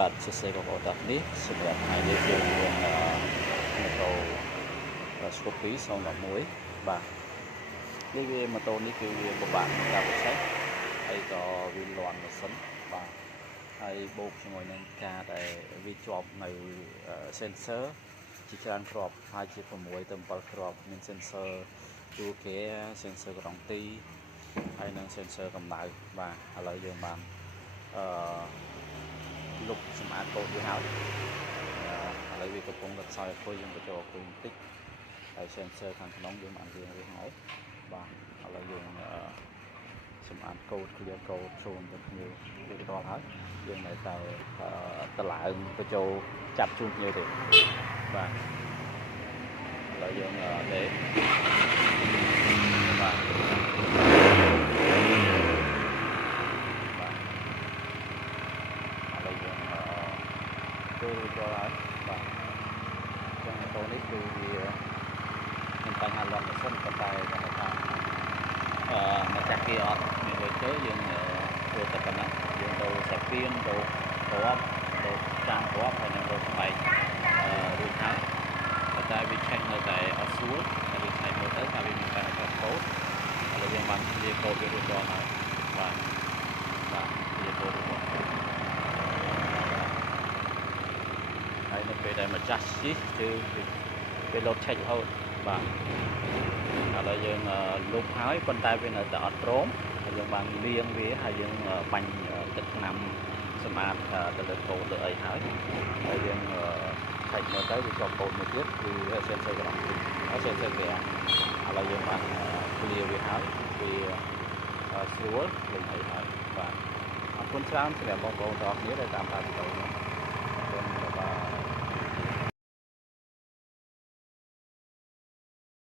បាទសួស្តីបងប្អូនទាំងនេះសម្រាប់ថ្ងៃនេះយើងមានម៉ូតូ Scorpio 011បាទនេះវាម៉ូតូនេះគឺវាពិបាកក្នុងការប្រឆេះហើយក៏វាលាន់ម៉ាស៊ីនបាទហើយបូកជាមួយនឹងការដែលវាជាប់នៅ sensor ជាច្រើនគ្រាប់ហើយជា6ទៅ7គ្រាប់មាន sensor ទូគេ sensor ក្រងទីហើយនិង sensor កម្ដៅបាទឥឡូវយើងបានលុបសម្អាតកូដវាហើយឥឡូវវាកំពុងតែខ្សោយអង្គុយយើងបញ្ចូលអង្គុយបន្តិចហើយ sensor ខាងក្នុងយើងបានលាងវាហើយបាទឥឡូវយើងសម្អាតកូដ clear កូដចូលទៅភ្ញៀវវារាល់ហើយយើងនៅតែតម្លើងបញ្ចូលចាប់ជូនភ្ញៀវទេបាទឥឡូវយើងដេកបាទចូលហើយបាទចឹងម៉ូតូនេះគឺវាមានបញ្ហាលាន់ម៉ាស៊ីនប៉ុន្តែគាត់ថាម្ចាស់គេអត់មានដូចទេយើងធ្វើតែប៉ុណ្ណឹងយើងទៅសាពៀនទៅគ្រាប់ទៅចាំគ្រាប់ហើយនឹងទៅស្បែករួចហើយប៉ុន្តែវាឆេះនៅតែអត់ស្រួលហើយវាឆេះមើលទៅថាវាមានការកាត់កូដឥឡូវយើងបានវាកូដវារួចរាល់ហើយបាទវាកូដរួចរាល់ហើយនៅពេលដែលម្ចាស់ជិះគឺវាលោតឆេះរហូតបាទឥឡូវយើងលុបហើយប៉ុន្តែវានៅតែអត់ព្រមហើយយើងបានលាងវាហើយយើងបាញ់ទឹកថ្នាំសម្អាតទៅលើកូដលើអីហើយយើងឆែកមើលទៅវាជាប់កូដមួយទៀតគឺ sensor ក្រោមទីហើយ sensor វាឥឡូវយើងបានclearវាហើយវាស្រួលលេងអីហើយបាទអរគុណច្រើនសម្រាប់បងប្អូនទាំងអស់គ្នាដែលតាមដានវីដេអូនេះ